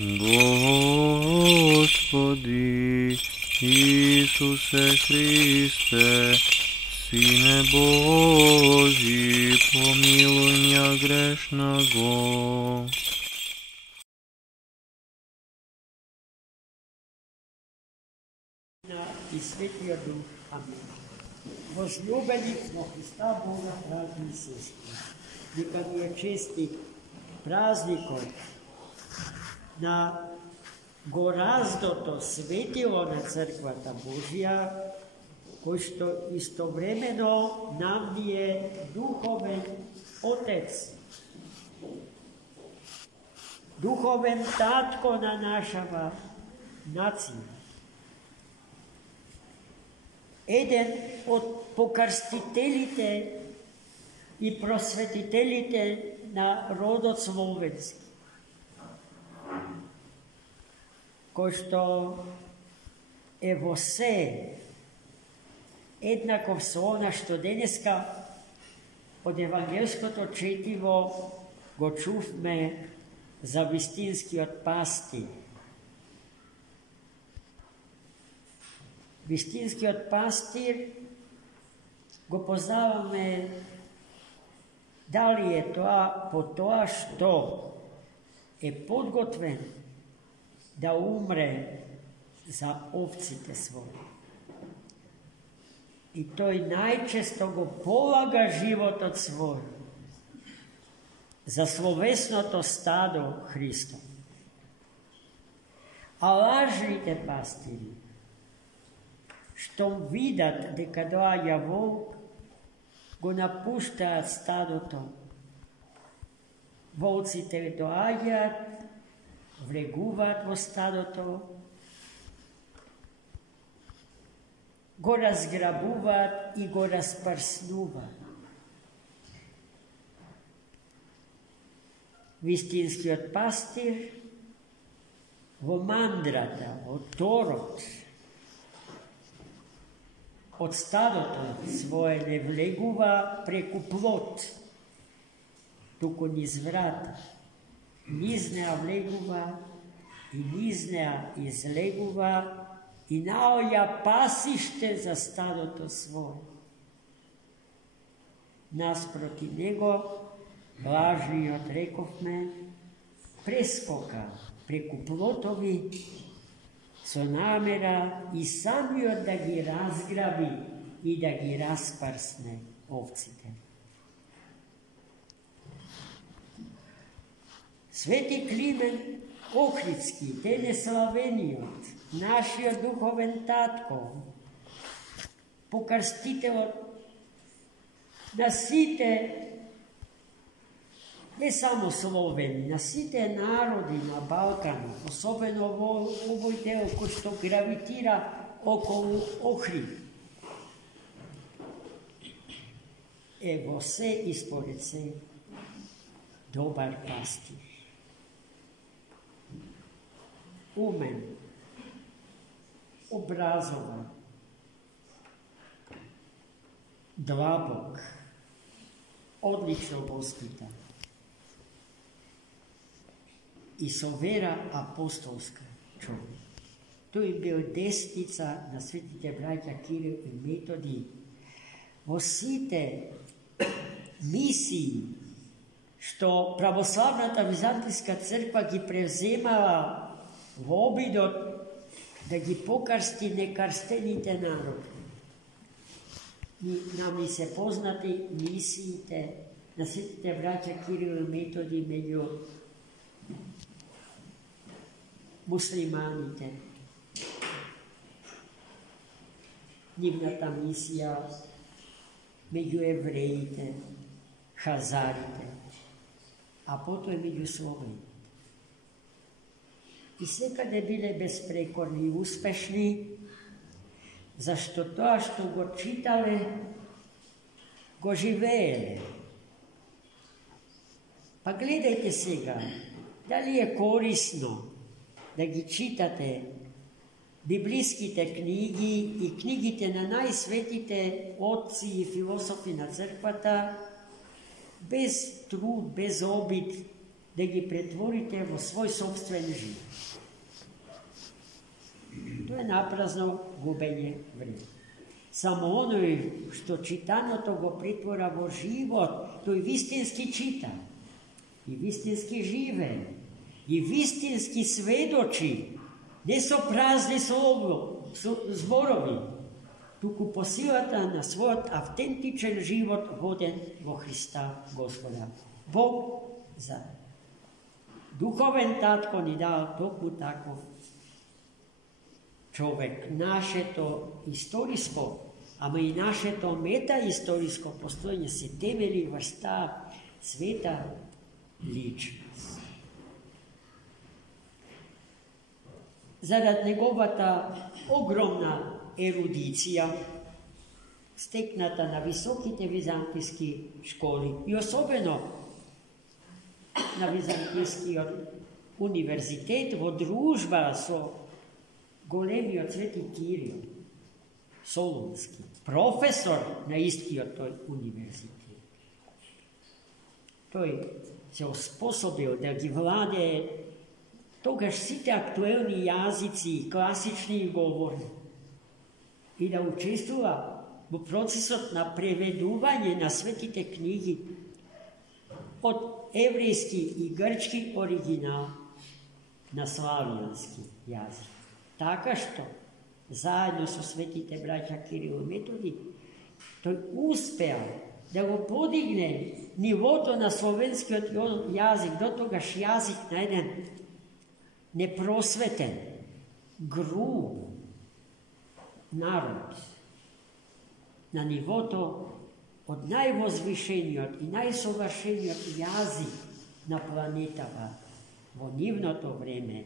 Господи Ісусе Христе, Сине Божий, помилуй меня грешного. И Светлия Дух. Аминь. Возлюблених на Христа Бога, братья и сестры, нека ни е чести празникот на гораздото светило на Црквата Божија, кој што истовремено нам ни е духовен Отец, духовен татко на нашава нација. Еден од покрстителите и просветителите на родот словенски, кој што е во се еднаков со она што денеска од евангелското четиво го чувме за вистинскиот пастир. Вистинскиот пастир го познаваме дали е тоа по тоа што е подготвен да умре за овците своји. И тој најчесто го полага животот свој за словесното стадо Христо. А лажните пастири, што видат дека доаѓа волк, го напуштаат стадото. Волците доаѓаат, влегуваат во стадото, го разграбуваат и го распрснуваат. Вистинскиот пастир во мандрата, во торот, од стадото свое не влегува преку плот, туку низ врата. Низ неа влегува и низ неа излегува и наоѓа пасиште за стадото свое. Наспроти него, лажниот, рековме, прескока преку плотови со намера и самиот да ги разграби и да ги распрсне овците. Свети Климент Охридски, денеславениот, нашиот духовен татко, покрстителот на сите, не само словени, на сите народи на Балканот, особено во овој дел кој што гравитира околу Охрид, е во се и според се добар пастир. Умен, образован, длабок, одлично воспитан и со вера апостолска човек. Тој бил десница на светите браќа Кирил и Методи. Во сите мисии што православната Византијска црква ги превземала во обидот да ги покрсти некрстените народи. Нам и се познати мисиите на светите браќа Кирил и Методи меѓу муслиманите. Нивната мисија меѓу евреите, хазарите, а потоа меѓу словените. И секаде биле безпрекорни и успешни, зашто тоа што го читале, го живееле. Па гледајте сега, дали е корисно да ги читате библиските книги и книгите на најсветите отци и философи на црквата, без труд, без обид da gi pretvorite vo svoj sopstveni život. To je naprazno gubenje vremena. Samo onoj što čitano togo pritvora vo život, to i vistinski čita, i vistinski žive, i vistinski svedoči, ne so prazni zborovi, tuku posilata na svoj autentičen život voden vo Hrista Gospoda. Bog za duhoven tatko ni dal toku tako čovek. Naše to istorijsko, a i naše to meta-istorijsko postojanje se temelji vrsta sveta ličnost. Zarad njegovata ogromna erudicija steknata na visokite vizantijski školi i osobeno na vizantijski univerzitet vo družba so golemi od Sveti Kiril Solunski, profesor na isti od toj univerziteti. Toj se osposobil da gi vlade togaž site aktuelni jazici, klasični govorni i da učestva u procesu na preveduvanje na svetite knjigi od evrijski i grčki original na slavijanski jazik. Taka što zajedno su svetite braća Kiril i Metodij to je uspeo da go podigne nivoto na slovenski jazik, do togaž jazik na jedan neprosveten, grub narod, na nivoto od najvozvišenijot i najsovršenijot jazik na planetama vo njivno to vreme.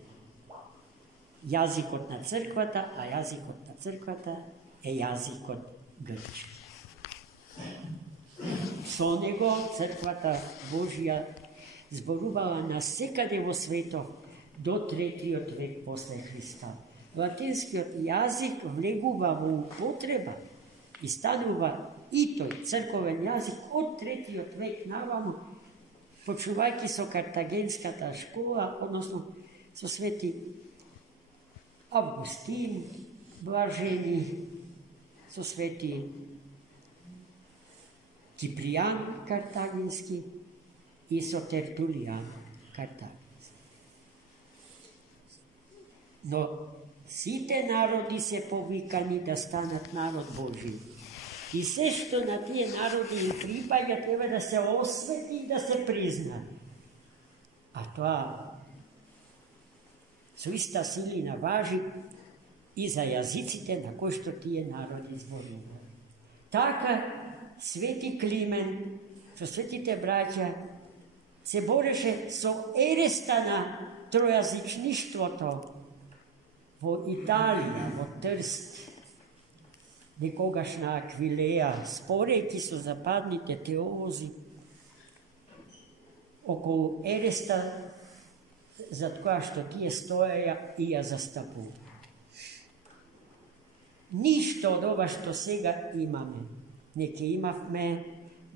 Jazik od na crkvata, a jazik od na crkvata je jazik od Grčke. So nego crkvata Božja zboruvala na sekade vo sveto do 3. vek posle Hrista. Latinski jazik vleguva v upotreba i stanuva i toj crkoven jazik od 3. vek navamo, počuvajki so kartagenska ta škola, odnosno so sveti Avgustin blaženi, so sveti Kiprijan kartagenski i so Tertulijan kartagenski. No, site narodi se povikani da stanat narod Božji. I sve što na tije narodi i pripada treba da se osveti i da se prizna. A to su ista silina važi i za jazicite na koji što tije narodi zboruju. Taka sveti Klimen, što svetite braća, se boreše so erestana trojazičništvo to vo Italiji, vo Trst, nekogašna Akvileja, sporejki su zapadnite teolozi oko eresta za tkoja što tije stojaja i ja zastapu. Ništo od ova što sega imame, neke imame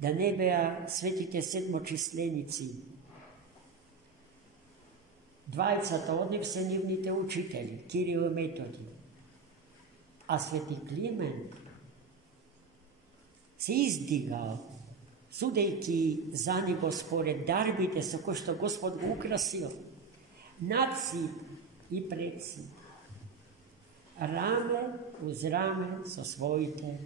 da ne beja svetite sedmočislenici. Dvajcata od njih se nivnite učitelji, Kiril i Metodij. A sveti Klimen se izdigao, sudejki za njego spored darbite sa ko što Gospod ga ukrasio, nadsid i predsid. Rame uz rame so svojite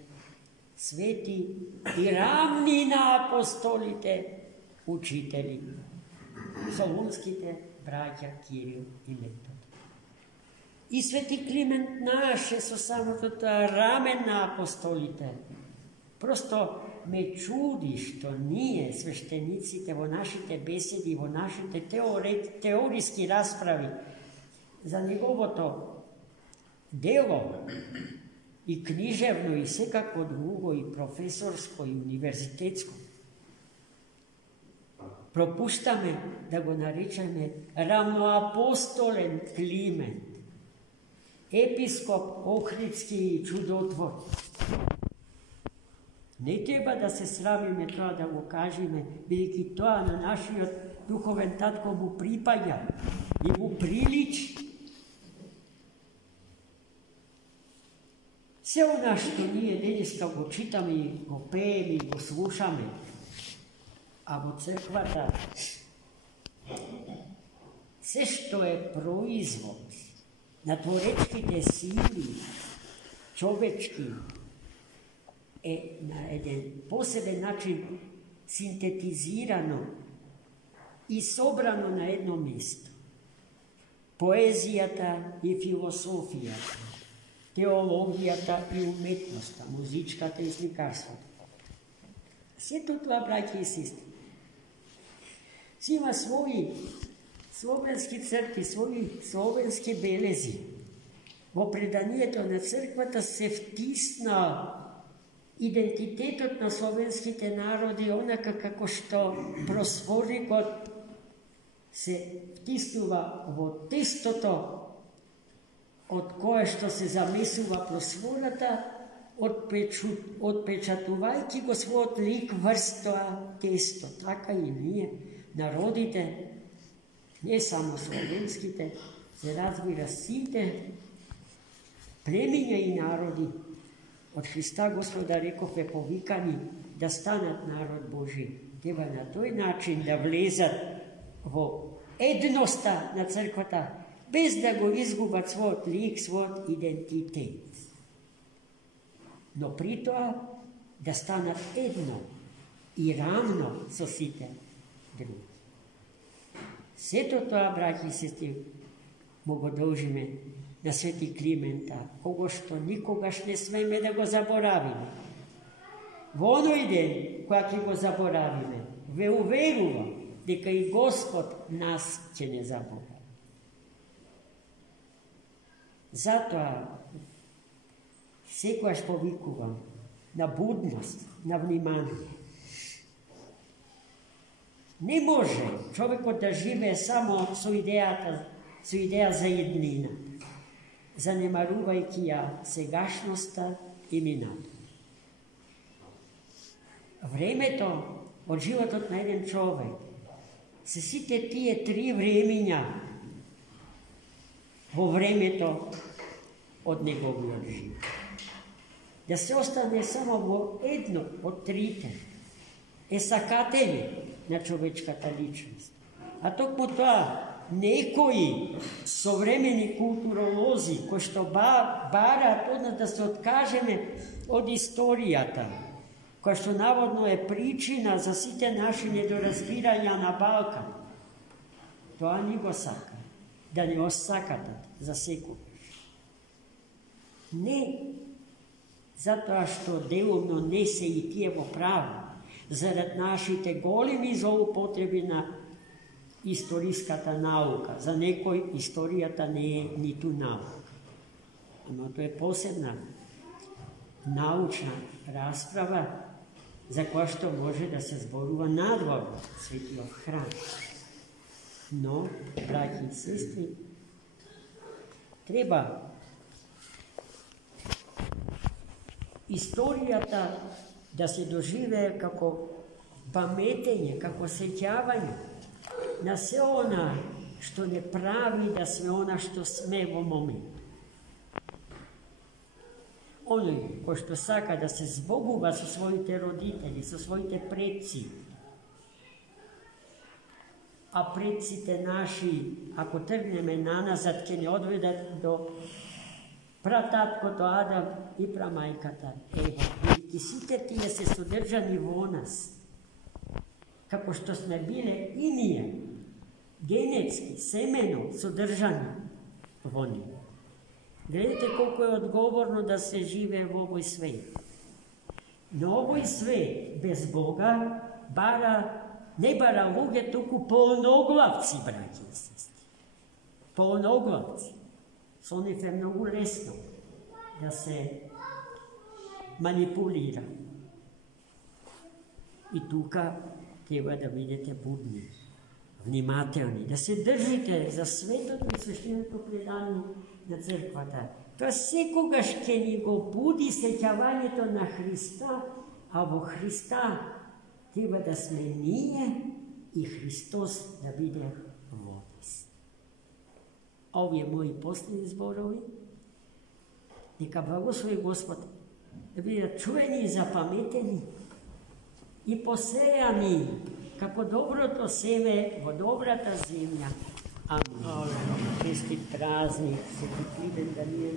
sveti i ravni na apostolite učitelji. Solunskite braća Kiril i Metodij. I sveti Kliment naše su samo to ramen na apostolite. Prosto me čudi što nije sveštenicite vo našite besedi, vo našite teorijski raspravi za njegovo to delo i književno i svekako drugo i profesorsko i univerzitetsko. Propušta me da go narečeme ravnoapostolen Kliment, episkop ohridski i čudotvor. Ne treba da se sramime to, da mu kažeme, veliki to na naši духовен татко му припаѓа и му приличи. Се она што ние денеска го читаме и го пееме и го слушаме, а во црквата се што е производ на творечките сили, човечки, е на еден посебен начин синтетизирано и собрано на едно место. Поезијата и философијата, теологијата и уметноста, музичката и сликарството. Сето тоа, браќи и сестри, си има своји словенски цркви, своји словенски белези. Во преданието на црквата се втисна идентитетот на словенските народи, онака како што просворникот се втиснува во тестото од кое што се замесува просвората, отпечатувајќи го својот лик врз тоа тесто. Така и ние, народите, не само словенските, се разбира сите племиња и народи од Христа Господа реков е повикани да станат народ Божи. Треба на тој начин да влезат во едноста на црквата, без да го изгубат својот лик, својот идентитет. Но при тоа да станат едно и равно со сите други. Сето тоа, браќи и сестри, му го должиме на Свети Климента, кого што никогаш не смеме да го заборавиме. Во оној ден, кога ќе го заборавиме, ве уверувам дека и Господ нас ќе не заборави. Затоа секојаш повикувам на будност, на внимание. Не може човекот да живее само со идеја за еднина, занемарувајќи ја сегашноста и минато. Времето од животот на еден човек се сите тие три времиња во времето од неговиот живот. Да се остане само во едно од трите е сакатели на човечката личност. А токму тоа, некои современи културолози кои што бараат од нас да се откажеме од историјата, која што наводно е причина за сите наши недоразбирања на Балкан, тоа ни го сака, да не осакатат за секогаш. Не затоа што делумно не се и тие во право, зарад нашите големи злоупотреби на историската наука. За некој историјата не е ниту наука. Но тоа е посебна научна расправа за која што може да се зборува надвор светиот храм. Но, браќи и сестри, треба историјата да се доживее како паметење, како сеќавање на се она што не прави да сме она што сме во момент. Оној кој што сака да се збогува со своите родители, со своите предци, а предците наши, ако тргнеме наназад, ќе не одведат до прататкото Адам и прамајката Ева. И сите тие се содржани во нас, како што сме биле и ние, генетски, семено содржани во ние. Гледате колко е одговорно да се живее во овој свет. Но овој свет без Бога не бара луѓе, туку полноглавци, браќи и сестри. Полноглавци. Со нив е многу лесно да се манипулира. И тука треба да бидете будни, внимателни, да се држите за светото и свештеното предание на црквата. Тоа секогаш ќе ни го буди сеќавањето на Христа, а во Христа треба да сме ние i Hristos da bude vodist. A ovi je moji posljednji zborovi. Neka blagoslovi Gospod da bude čuveni i zapameteni i posejani kako dobro to seme vodovrata zemlja. Amen. Čestit praznik, Sveti Klimen Daniel.